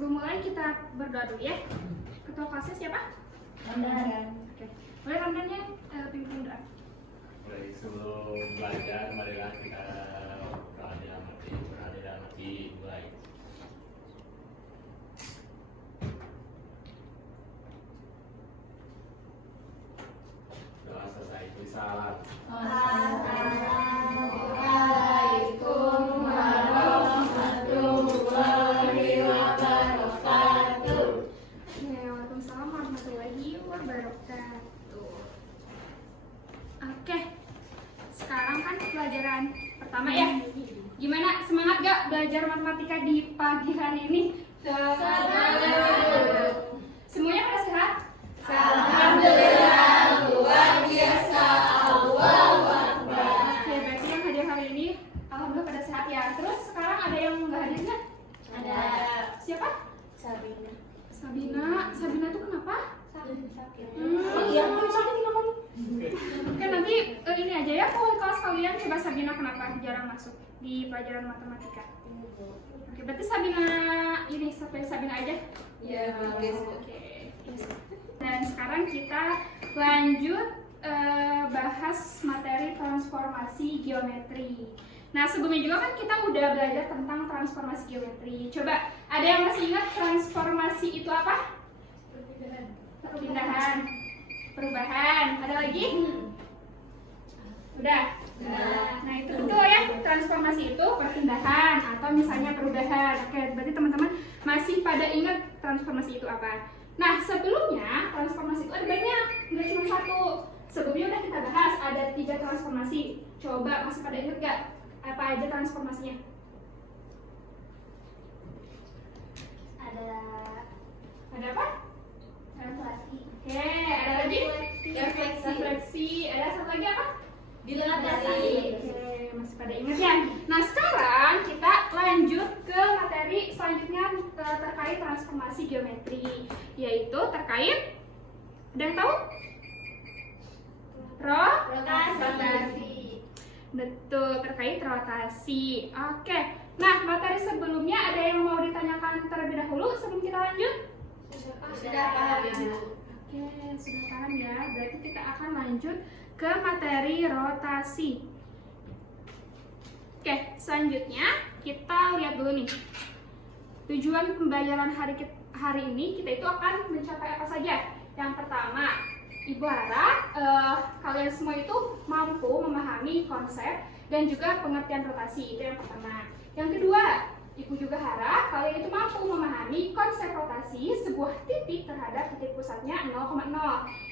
sebelum mulai kita berdoa dulu ya. Ketua kelasnya siapa? Ramdan. Oke. Boleh Ramdannya pimpin doa. Baik, sebelum belajar, marilah kita berada dalam hati mulai. Doa selesai, salam. Assalamualaikum warahmatullahi wabarakatuh. Waalaikumsalam warahmatullahi wabarakatuh. Oke. Sekarang kan pelajaran pertama ya. Gimana, semangat gak belajar matematika di pagi hari ini? Semuanya pada sehat? Alhamdulillah, luar biasa. Allahu Akbar. Oke, berarti yang hadir hari ini alhamdulillah pada sehat ya. Terus sekarang ada yang nggak hadir nggak? Ada Siapa? Sabina. Sabina tuh kenapa? Sakit. Iya, sakit ngomong. Oke, nanti ini aja ya, kalau kelas kalian coba Sabina kenapa jarang masuk di pelajaran matematika. Oke, berarti Sabina ini sampai Sabina aja. Iya, bagus. Oke. Dan sekarang kita lanjut bahas materi transformasi geometri. Nah, sebelumnya juga kan kita udah belajar tentang transformasi geometri. Coba, ada yang masih ingat transformasi itu apa? Perpindahan. Perubahan. Ada lagi? Udah? Nah, itu betul ya. Transformasi itu perpindahan atau misalnya perubahan. Oke, berarti teman-teman masih pada ingat transformasi itu apa? Nah, sebelumnya transformasi itu ada banyak, nggak cuma satu. Sebelumnya udah kita bahas ada 3 transformasi. Coba masih pada ingat gak apa aja transformasinya? Ada apa? Translasi. Oke, ada lagi? Refleksi. Refleksi. Ada satu lagi apa? Dilatasi. Oke, masih pada ingat ya? Nah, sekarang kita lanjut ke materi selanjutnya terkait transformasi geometri, yaitu terkait, ada yang tahu? Rotasi. Betul, terkait rotasi. Oke, nah materi sebelumnya ada yang mau ditanyakan terlebih dahulu sebelum kita lanjut? Sudah paham Ibu. Oke, sudah paham ya. Berarti kita akan lanjut ke materi rotasi. Oke, selanjutnya kita lihat dulu nih. Tujuan pembelajaran hari ini kita itu akan mencapai apa saja? Yang pertama, Ibu harap kalian semua itu mampu memahami konsep dan juga pengertian rotasi. Itu yang pertama. Yang kedua, Ibu juga harap kalian itu mampu memahami konsep rotasi sebuah titik terhadap titik pusatnya 0,0.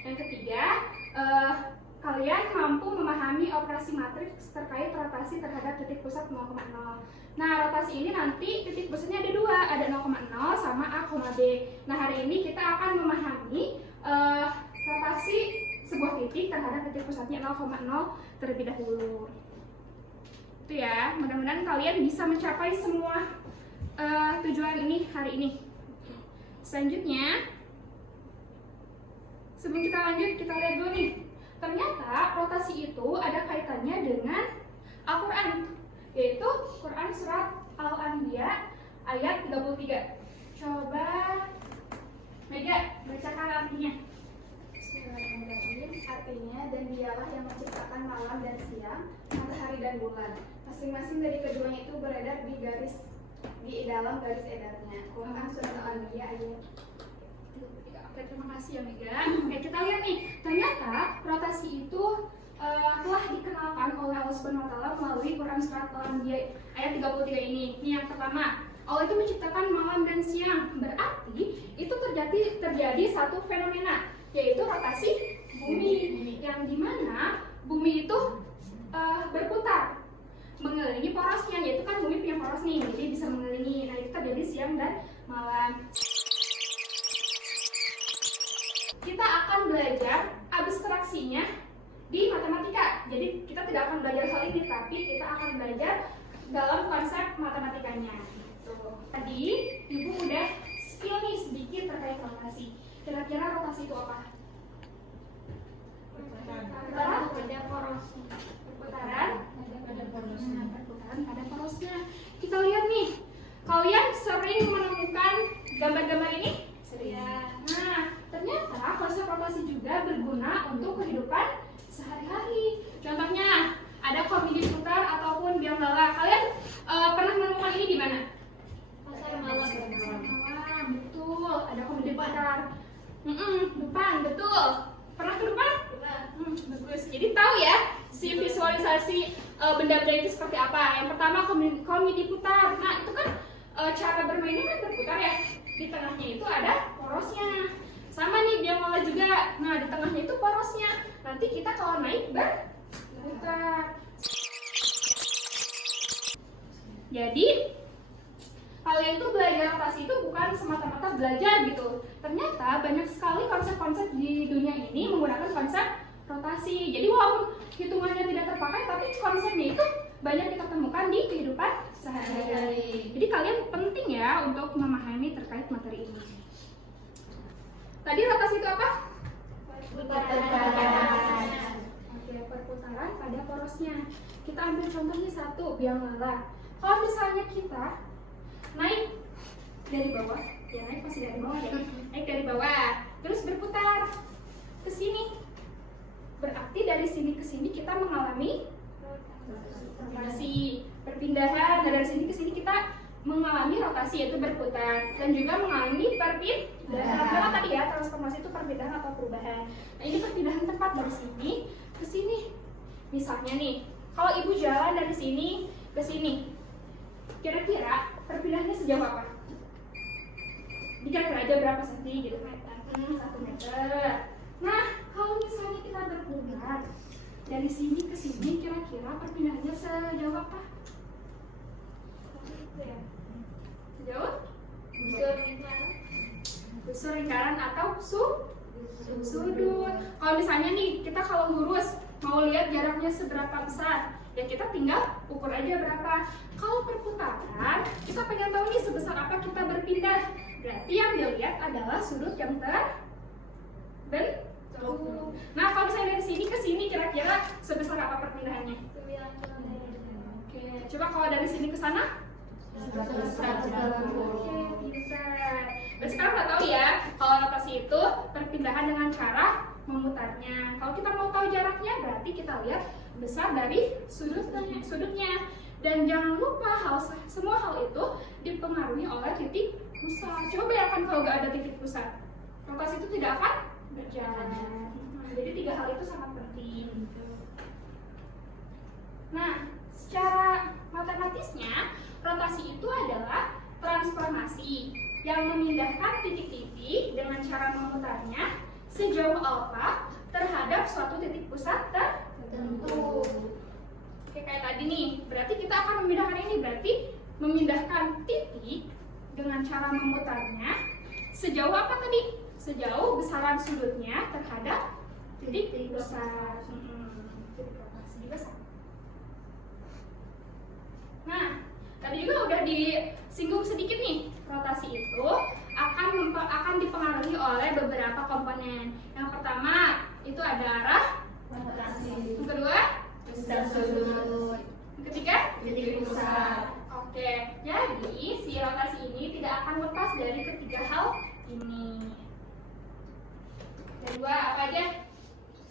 Yang ketiga, kalian mampu memahami operasi matriks terkait rotasi terhadap titik pusat 0,0. Nah, rotasi ini nanti titik pusatnya ada 2, ada 0,0 sama A, B. Nah, hari ini kita akan memahami rotasi sebuah titik terhadap titik pusatnya 0,0 terlebih dahulu. Itu ya, mudah-mudahan kalian bisa mencapai semua tujuan ini hari ini. Selanjutnya, sebelum kita lanjut, kita lihat dulu nih. Ternyata rotasi itu ada kaitannya dengan Al-Quran, yaitu Quran Surat Al-Anbiya ayat 33. Coba Mega bacakan artinya. Bismillahirrahmanirrahim. Artinya, dan dialah yang menciptakan malam dan siang, matahari dan bulan. Masing-masing dari keduanya itu beredar di dalam garis edarnya. Quran Surat Al-Anbiya ayat. Oke, terima kasih ya Mega. Oke, kita lihat nih, ternyata rotasi itu telah dikenalkan oleh Allah Subhanahu wa taala melalui Quran Surat Al-Anbiya ayat 33 ini. Ini yang pertama, Allah itu menciptakan malam dan siang. Berarti itu terjadi satu fenomena, yaitu rotasi bumi, yang dimana bumi itu berputar mengelilingi porosnya, yaitu kan bumi punya poros nih, jadi bisa mengelilingi. Nah, itu terjadi siang dan malam. Kita akan belajar abstraksinya di matematika. Jadi kita tidak akan belajar hal ini, tapi kita akan belajar dalam konsep matematikanya. Tadi Ibu udah spill nih sedikit terkait rotasi. Kira-kira rotasi itu apa? Perputaran pada porosnya. Perputaran pada porosnya. Kita lihat nih, kalian sering menemukan gambar-gambar ini? Ya. Nah, ternyata konsep rotasi juga berguna untuk kehidupan sehari-hari. Contohnya, ada komedi putar ataupun biang lala. Kalian pernah menemukan ini di mana? Pasar malam. Malam, betul. Ada komedi putar. Depan, betul. Pernah ke depan? Pernah. Bagus. Jadi tahu ya si visualisasi benda-benda itu seperti apa. Yang pertama komedi putar. Nah, itu kan cara bermainnya kan berputar ya. Di tengahnya itu ada porosnya. Sama nih biang lala juga. Nah, di tengahnya itu porosnya. Nanti kita kalau naik berputar. Jadi kalian tuh belajar rotasi itu bukan semata-mata belajar gitu. Ternyata banyak sekali konsep-konsep di dunia ini menggunakan konsep rotasi. Jadi walaupun hitungannya tidak terpakai, tapi konsepnya itu banyak kita temukan di kehidupan sehari-hari. Jadi kalian penting ya untuk memahami terkait materi ini. Tadi rotasi itu apa? Perputaran. Oke, perputaran pada porosnya. Kita ambil contohnya satu, biang lala. Kalau misalnya kita naik dari bawah, ya naik pasti dari bawah ya. Naik dari bawah, terus berputar ke sini. Berarti dari sini ke sini kita mengalami rotasi, perpindahan. Dan dari sini ke sini kita mengalami rotasi, yaitu berputar, dan juga mengalami perpindahan. Karena tadi ya transformasi itu perpindahan atau perubahan. Nah, ini perpindahan tempat dari sini ke sini. Misalnya nih, kalau ibu jalan dari sini ke sini, kira-kira perpindahannya sejauh apa? Dikira-kira aja berapa senti gitu kan? 1 meter. Nah, kalau misalnya kita berputar dari sini ke sini, kira-kira perpindahannya sejauh apa? Sejauh? Busur lingkaran atau sudut. Kalau misalnya nih, kita kalau lurus mau lihat jaraknya seberapa besar, ya kita tinggal ukur aja berapa. Kalau perputaran, kita pengen tahu nih sebesar apa kita berpindah. Berarti yang dilihat adalah sudut yang terbentuk. Nah, kalau misalnya dari sini ke sini, kira-kira sebesar apa perpindahannya? Oke, coba kalau dari sini ke sana? 180. Oke, pintar. Dan sekarang udah tahu ya, kalau rotasi itu perpindahan dengan cara memutarnya. Kalau kita mau tahu jaraknya, berarti kita lihat besar dari sudutnya. Dan jangan lupa semua hal itu dipengaruhi oleh titik pusat. Coba bayangkan kalau nggak ada titik pusat, rotasi itu tidak akan berjalan. Jadi 3 hal itu sangat penting. Nah, secara matematisnya, rotasi itu adalah transformasi yang memindahkan titik-titik dengan cara memutarnya sejauh alfa terhadap suatu titik pusat tertentu. Oke, kayak tadi nih, berarti kita akan memindahkan ini, berarti memindahkan titik dengan cara memutarnya sejauh apa tadi? Sejauh besaran sudutnya terhadap titik pusat. Titik rotasi juga sama. Nah, tadi juga udah disinggung sedikit nih, rotasi itu akan dipengaruhi oleh beberapa komponen. Yang pertama itu ada arah rotasi. Yang kedua, besar sudut. Yang ketiga, titik pusat. Oke, jadi si rotasi ini tidak akan lepas dari ketiga hal ini. Yang dua apa aja?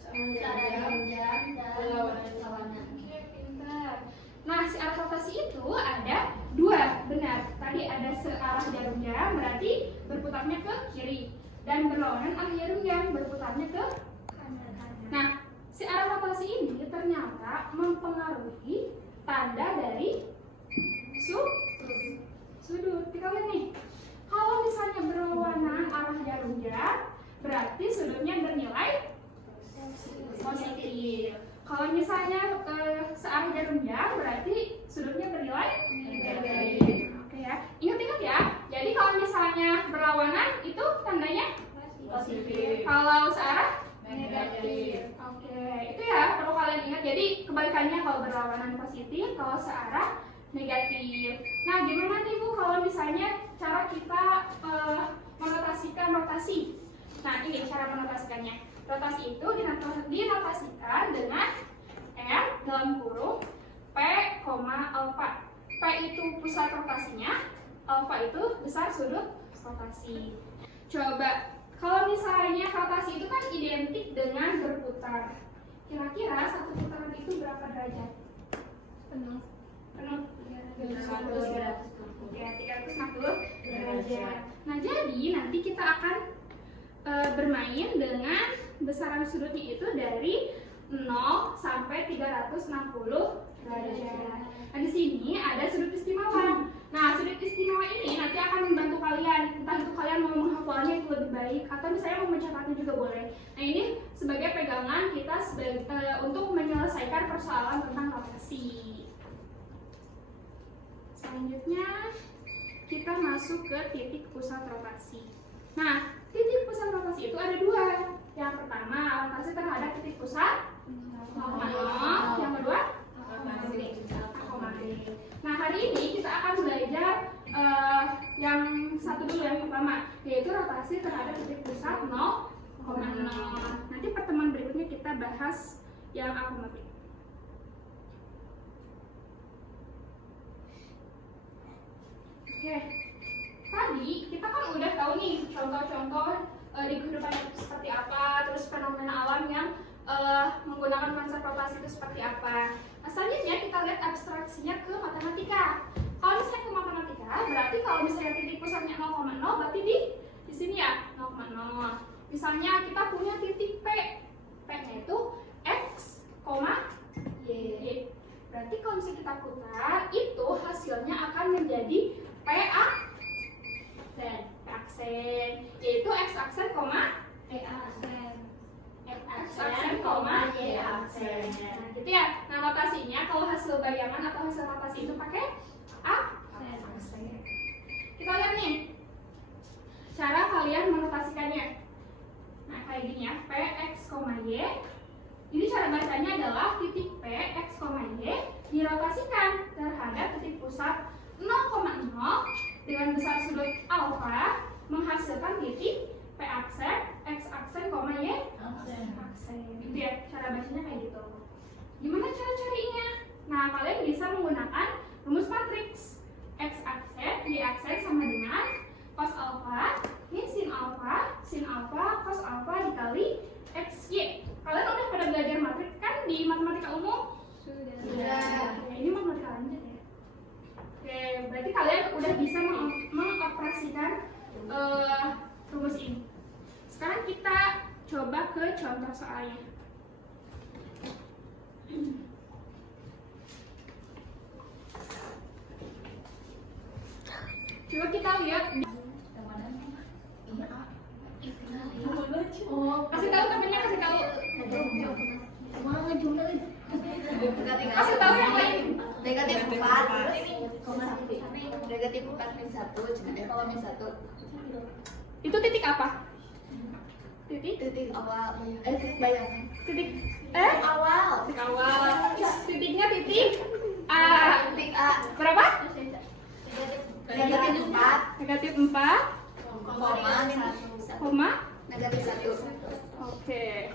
Jarum jam dan lawannya. Oke, pintar. Nah, si arah rotasi itu ada 2, benar. Tadi ada searah jarum jam, berarti berputarnya ke kiri. Dan berlawanan arah jarum jam, berputarnya ke kanan. Nah, si arah rotasi ini ternyata mempengaruhi tanda dari sudut. Kita lihat nih, kalau misalnya berlawanan arah jarum jam, berarti sudutnya bernilai positif. Kalau misalnya searah jarum jam, berarti sudutnya bernilai negatif. Oke ya, ingat-ingat ya. Jadi kalau misalnya berlawanan itu tandanya positif. Kalau searah negatif. Oke, itu ya perlu kalian ingat. Jadi kebalikannya, kalau berlawanan positif, kalau searah negatif. Nah, gimana nih Bu kalau misalnya cara kita menotasikan rotasi? Nah, ini cara menotasikannya. Rotasi itu dinotasikan dengan R dalam kurung P, alfa. P itu pusat rotasinya, alfa itu besar sudut rotasi. Coba, kalau misalnya rotasi itu kan identik dengan berputar. Kira-kira satu putaran itu berapa derajat? Penuh. Penuh? 360 Ya, 360 derajat. Nah, jadi nanti kita akan bermain dengan besaran sudutnya itu dari 0 sampai 360 derajat. Nah, di sini ada sudut istimewa. Nah, sudut istimewa ini nanti akan membantu kalian, entah itu kalian mau menghafalnya itu lebih baik atau misalnya mau mencatatnya juga boleh. Nah, ini sebagai pegangan kita untuk menyelesaikan persoalan tentang rotasi. Selanjutnya kita masuk ke titik pusat rotasi. Nah, titik pusat rotasi itu ada dua. Yang pertama, rotasi terhadap titik pusat 0,0. Yang kedua, akomodir. Nah, hari ini kita akan belajar yang satu dulu, yang pertama, yaitu rotasi terhadap titik pusat 0,0. Nanti pertemuan berikutnya kita bahas yang akomodir. Oke, tadi kita kan udah tahu nih contoh-contoh di kehidupan itu seperti apa, terus fenomena alam yang menggunakan konsep rotasi itu seperti apa. Nah, selanjutnya kita lihat abstraksinya ke matematika. Kalau misalnya ke matematika, berarti kalau misalnya titik pusatnya 0,0, berarti di sini ya 0,0. Misalnya kita punya titik P, P-nya itu X, Y. Berarti kalau misalnya kita putar, itu hasilnya akan menjadi P aksen, yaitu X aksen, Y aksen. Nah, gitu ya. Nah, notasinya kalau hasil bayangan atau hasil notasi itu pakai aksen. Kita lihat nih cara kalian menotasikannya. Nah, kayak gini ya, P, X, Y. Jadi cara bacanya adalah titik P, X, Y dirotasikan terhadap titik pusat 0,0 dengan besar sudut alfa menghasilkan titik P aksen, X aksen, Y aksen. Gitu ya, cara bacanya kayak gitu. Gimana cara carinya? Nah, kalian bisa menggunakan rumus matriks. X aksen, Y aksen sama dengan cos alfa min sin alfa, cos alfa dikali XY. Kalian udah pada belajar matriks kan di matematika umum? Sudah. Oke, ini matematika lanjut ya. Oke, berarti kalian udah bisa mengoperasikan rumus ini. Sekarang kita coba ke contoh soalnya. Coba kita lihat. Kasih tahu temennya, kasih tahu. Kasih tahu yang lain. Negatif 4 negatif 4 min 1 min 1 Itu titik apa? Titik? titik awal titik bayangan Titik awal titik awal. Titiknya titik A. titik A Berapa? negatif 4 Negatif 4, koma negatif 1 Oke.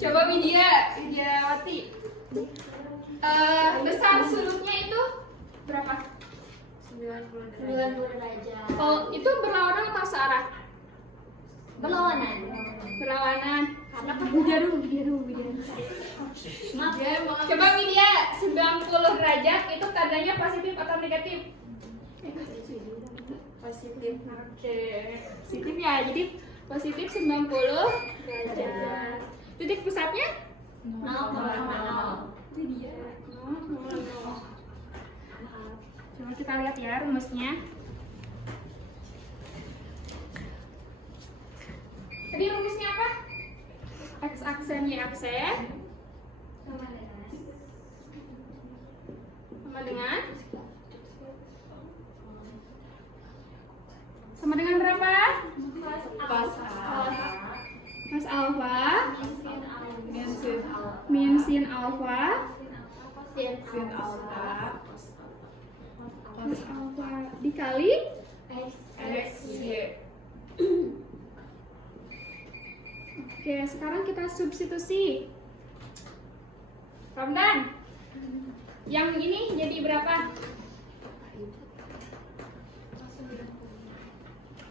Coba Widyawati. Besar sudutnya itu berapa? 90 derajat Oh, itu berlawanan atau searah? berlawanan Berlawanan. Widya dulu. Coba Widya, 90 derajat itu tandanya positif atau negatif? Positif. Oke. Positif ya. Jadi positif 90 derajat. Titik pusatnya? 0,0 Widya. 0,0. Coba kita lihat ya rumusnya. Tadi rumusnya apa? X aksen, Y aksen sama dengan berapa? Mas alfa min sin alfa cos alfa dikali XY. Oke, sekarang kita substitusi. Ramdan, yang ini jadi berapa?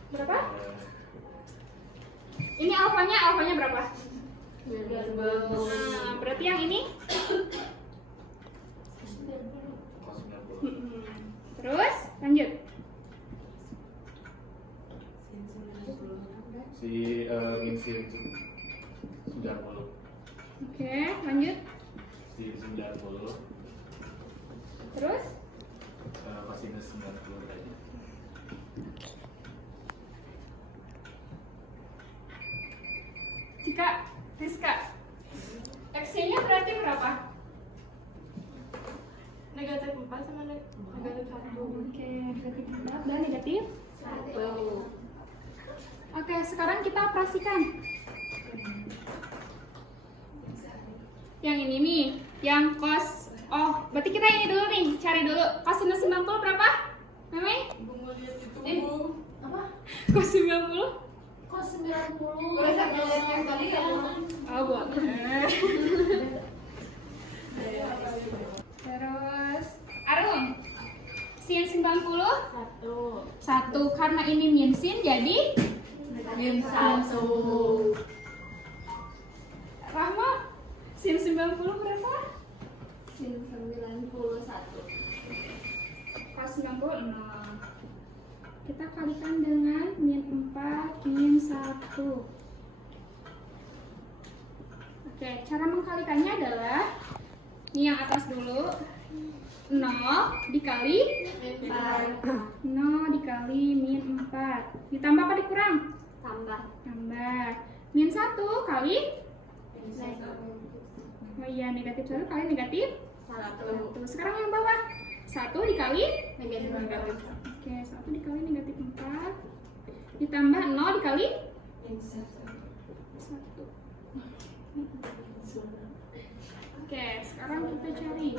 Berapa? Ini alfanya berapa? Nah, berarti yang ini? Kos 90. Terus lanjut. Si Insin 90. Oke, lanjut. Si 90. Terus Kosinus 90 tadi. Cika, Rizka, X-nya berarti berapa? Negatif 4 sama negatif 1. Oke, negatif 4 dan negatif 1. Oke, sekarang kita operasikan. Yang ini nih, yang cos. Oh, berarti kita ini dulu nih, cari dulu. Cosinus 90 berapa? Mami? Apa? Cos 90? Kos 90. Boleh sambil lihat yang tadi ya? Oh, boleh. Terus, Arum. Sin 90? 1. Karena ini min sin, jadi Min 1. Rahma, sin 90 berapa? Sin 91. Cos 90. Kita kalikan dengan min 4, min 1. Oke, cara mengkalikannya adalah ini yang atas dulu. 0 dikali 0 dikali min 4. Ditambah apa dikurang? Tambah. Tambah. Min 1 kali. Oh iya, negatif 1 kali negatif 1. 1. Sekarang yang bawah. 1 dikali. Negatif. Oke, 1 dikali negatif 4. Ditambah 0 dikali 1. Oke, sekarang kita cari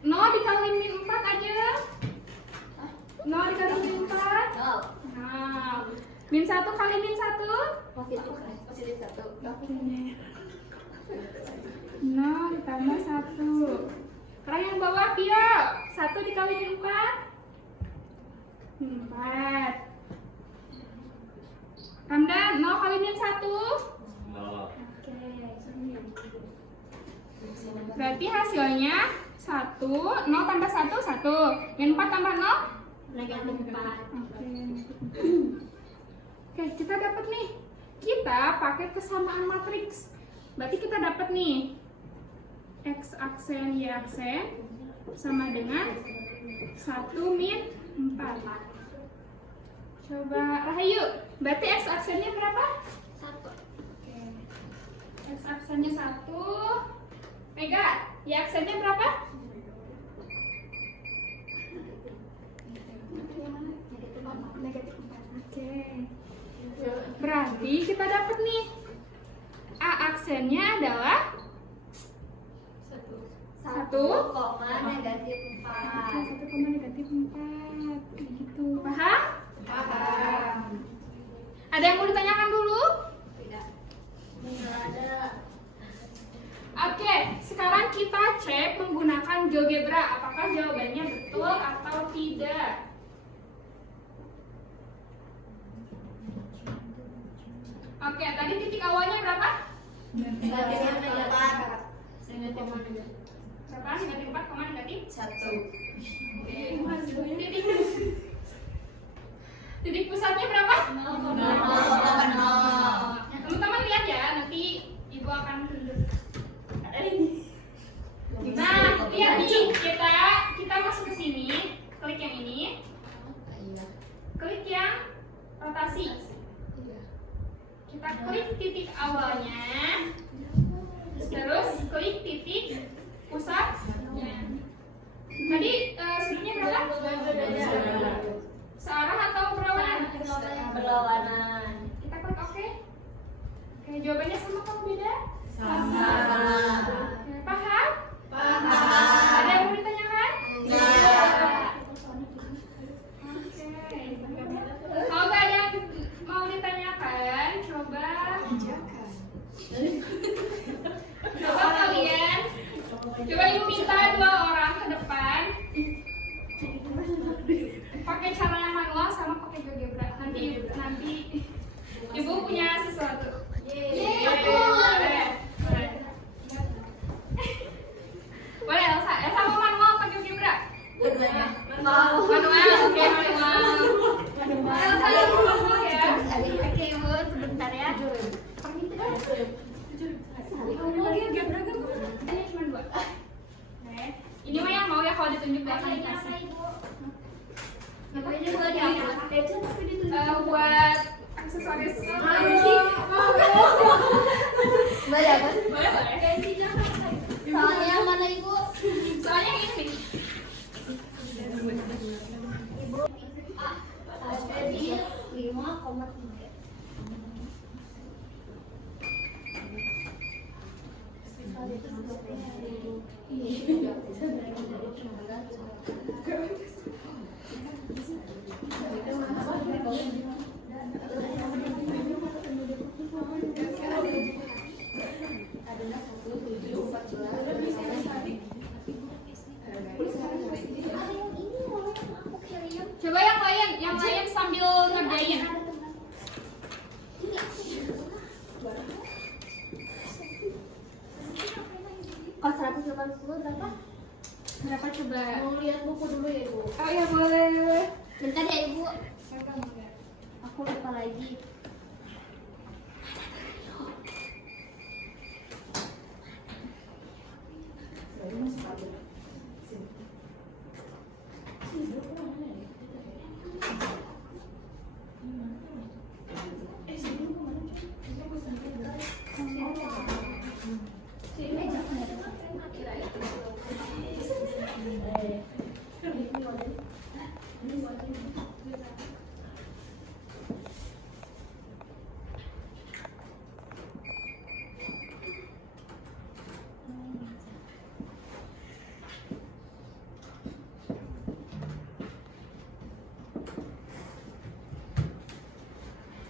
0 dikali min 4 aja. 0 dikali min 4. Nah, min 1 kali min 1. Positif 1. Oke. 0 ditambah 1. Sekarang yang bawah, Pio. 1 dikali min 4. 4. Ramdan, 0 kali min 1. 0. Oke. Berarti hasilnya 1, 0 tambah 1, 1. Min 4 tambah 0? Negatif 4. Oke, kita dapat nih. Kita pakai kesamaan matriks. Berarti kita dapat nih X aksen Y aksen sama dengan 1 min 4. Coba Rahayu, berarti X aksennya berapa? 1. Oke. X aksennya 1. Mega, Y aksennya berapa? Negatif 4. Oke. Berarti kita dapat nih A aksennya adalah 1, negatif 4. 1, negatif 4. Begitu. Paham? Paham. Ada yang mau ditanyakan dulu? Tidak ada. Oke, sekarang kita cek menggunakan GeoGebra. Apakah jawabannya betul atau tidak? Oke, tadi titik awalnya berapa? Negatif 4. Berapa? Negatif 4, koma negatif 1. titik pusatnya berapa? 0,0. Teman-teman lihat ya, nanti ibu akan tunjuk. Nah, lihat nih, kita masuk ke sini, klik yang ini, klik yang rotasi. Kita klik titik awalnya, terus klik titik pusatnya. Tadi sudutnya berapa? Searah atau berlawanan? Berlawanan. Kita klik oke. Oke, jawabannya sama atau beda? Sama. Oke, paham? Paham. Ada yang mau ditanyakan? Enggak. Oke. Kalau nggak ada yang mau ditanyakan, coba kalian, coba ibu minta 2 orang ke depan. Manual, oke manual. Saya ngomong ya. Oke, Bu, sebentar ya. Ini cuma 2. Oke. Ini mah yang mau ya kalau ditunjuk gak akan dikasih. Ini buat apa? Buat aksesoris. Buat apa? Boleh. Soalnya yang mana, Ibu? Soalnya ini. Ibu, ada di 5,3. Coba yang lain sambil ngerjain. Kos 180 berapa? Berapa coba? Mau lihat buku dulu ya, Ibu. Oh ya boleh. Bentar ya, Ibu. Aku lupa lagi.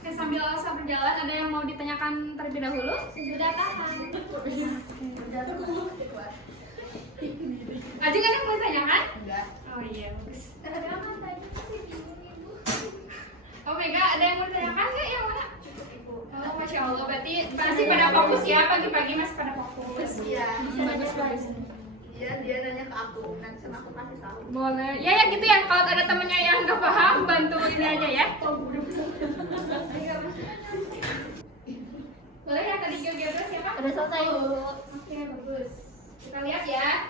Oke, sambil berjalan ada yang mau ditanyakan terlebih dahulu? Sudah paham. Aji kan yang mau ditanyakan? Enggak. Oh iya bagus. Oh Mega, ada yang mau ditanyakan nggak? Yang mana? Oh Masya Allah, berarti pasti pada fokus ya, pagi-pagi masih pada fokus. Iya. Bagus. Iya, dia nanya ke aku, nanti sama aku kasih tahu. Boleh. Ya gitu ya, kalau ada temennya yang nggak paham, bantu ini aja ya. Boleh ya tadi geogebra siapa? Udah selesai, Bu. Oke, bagus. Kita lihat ya.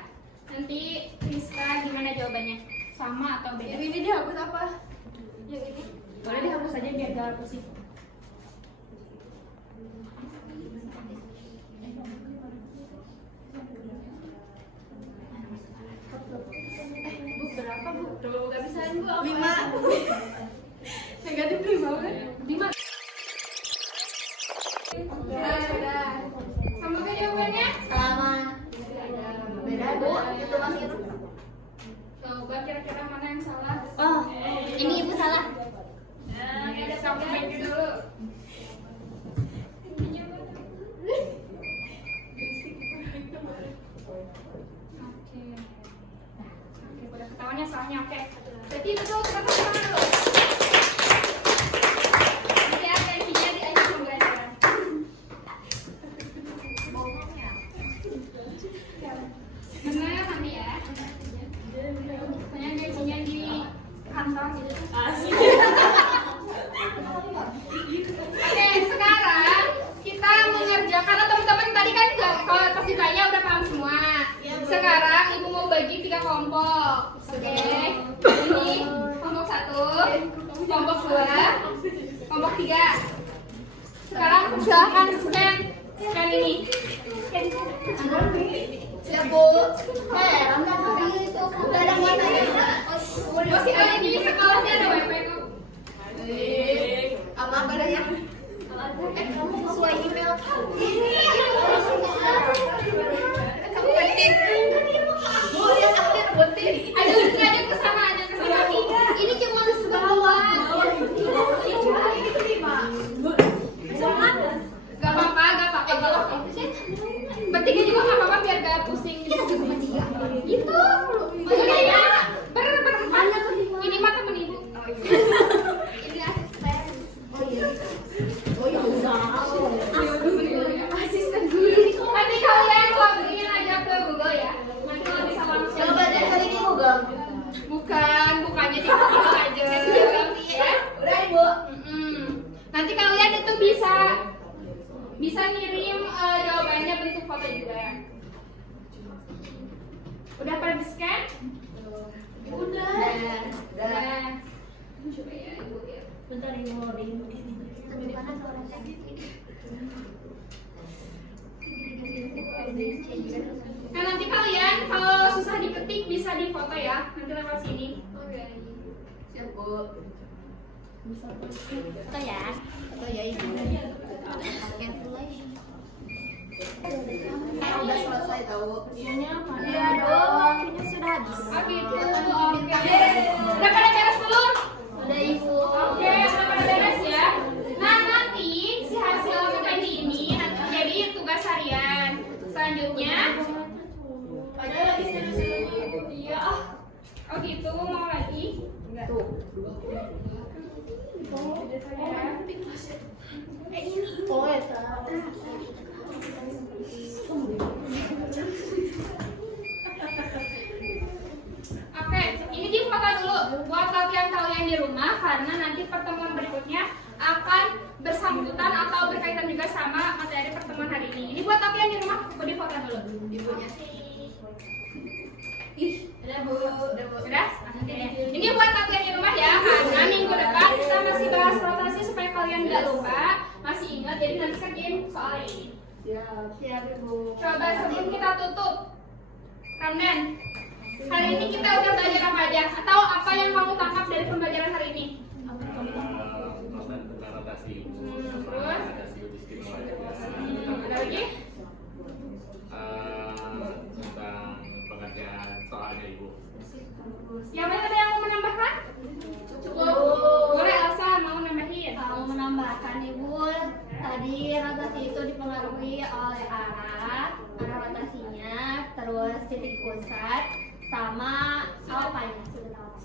Nanti Rizka gimana jawabannya? Sama atau beda? Ini dihapus apa? Yang ini? Boleh dihapus aja biar gak pusing. Bu, berapa Bu? Tuh, gak bisa Bu. 5. Negatif 5 kan? 5. Udah. Sama ke jawabannya? Selamat. Beda, Bu. Itu masih itu. Coba kira-kira mana yang salah? Oh, ini Ibu salah. Ada kamu baca dulu. Oke, udah ketahuan ya soalnya. Oke. Berarti betul kita tangan dulu. Nanti ada isinya di akhir pembelajaran. Benar nanti ya. Banyak isinya di kantor gitu. Oke, sekarang kita mengerjakan teman-teman tadi kan nggak, kalau pas ditanya udah paham semua. Sekarang ibu mau bagi 3 kelompok. Oke, ini kelompok 1, kelompok 2, kelompok 3. Sekarang silakan scan ini. Siap, Bu. Heran kan hari itu. Udah ada matanya. Masih ada ini sekolahnya ada wifi kok. Apa kabarnya? Kamu sesuai email kamu. Kamu penting. Bu, lihat aku di robotin. Ayo ngajak ke sana, ajak ke sana. Ini cuma sebawan. Gak apa-apa, gak apa-apa. Bertiga juga gak apa-apa biar gak pusing. Itu. Iya. Berempat. Ini mah temen ibu. Ini asisten. Oh iya. Oh ya udah. Asisten guru. Nanti kalian login aja ke Google ya. Nanti lo bisa langsung. Coba deh kali ini Google. Bukan Bisa ngirim jawabannya bentuk foto juga. Udah pada di scan? Udah. Coba ya, Ibu lihat. Bentar Ibu loading. Nah nanti kalian kalau susah diketik bisa difoto ya. Nanti lewat sini. Siap Bu. Foto ya. Foto ya Ibu. Pakai flash. Udah selesai tahu. Iya dong. Ini sudah habis. Oke, oke. Udah pada beres belum? Udah Ibu. Oke, udah pada beres ya. Nah nanti si hasil studi ini nanti jadi tugas harian. Selanjutnya, Padahal lagi seru-serunya Ibu. iya. Oh gitu, mau lagi? Tuh. Oh ya. Oke, ini difoto dulu buat latihan kalian di rumah karena nanti pertemuan berikutnya akan bersangkutan atau berkaitan juga sama materi pertemuan hari ini. Ini buat latihan di rumah, aku difoto dulu. Ibunya sih. Udah Bu, udah? Oke. Ini buat latihan di rumah ya, karena minggu depan kita masih bahas rotasi supaya kalian nggak lupa, masih ingat, jadi nanti kerjain soal ini. Siap Ibu. Coba sebelum kita tutup, Ramdan, hari ini kita udah belajar apa aja? Atau apa yang kamu tangkap dari pembelajaran hari ini? Tentang rotasi. Terus? Rotasi istimewa. Ada lagi? Tentang pengerjaan soalnya Ibu. Yang mana ada yang mau menambahkan? Cukup. Boleh Elsa mau nambahin? Mau menambahkan Ibu, tadi rotasi itu dipengaruhi oleh arah rotasinya, terus titik pusat, sama alpanya. Sudah tahu.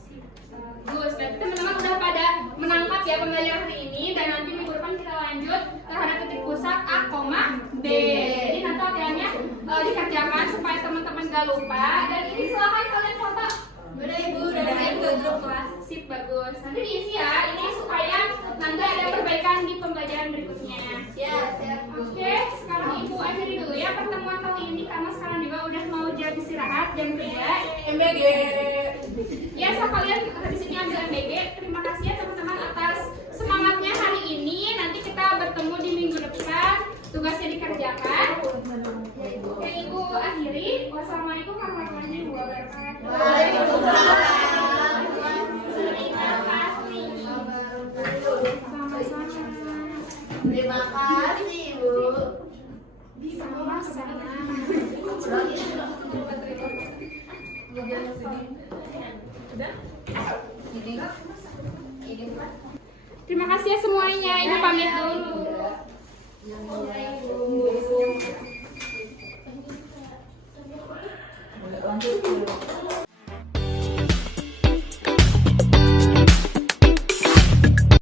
Bagus, berarti teman-teman udah pada menangkap ya pembelajaran hari ini dan nanti minggu depan kita lanjut terhadap titik pusat A, B. Jadi nanti latihannya dikerjakan supaya teman-teman gak lupa dan ini silahkan kalian foto. Udah Ibu, udah main ke grup kelas. Sip, bagus. Nanti diisi ya, ini supaya nanti ada perbaikan di pembelajaran berikutnya. Siap. Oke, sekarang Ibu akhiri dulu ya pertemuan kali ini karena sekarang juga udah mau jam istirahat jam 3. MBG. Ya, so kalian di sini ambil MBG. Terima kasih ya teman-teman atas semangatnya hari ini. Nanti kita bertemu di minggu depan. Tugasnya dikerjakan. Oke, Ibu akhiri. Wassalamualaikum warahmatullahi wabarakatuh. Waalaikumsalam. Terima kasih. Sama-sama. Terima kasih Ibu. Sama-sama. Terima kasih ya semuanya. Ibu pamit dulu. Lanjut.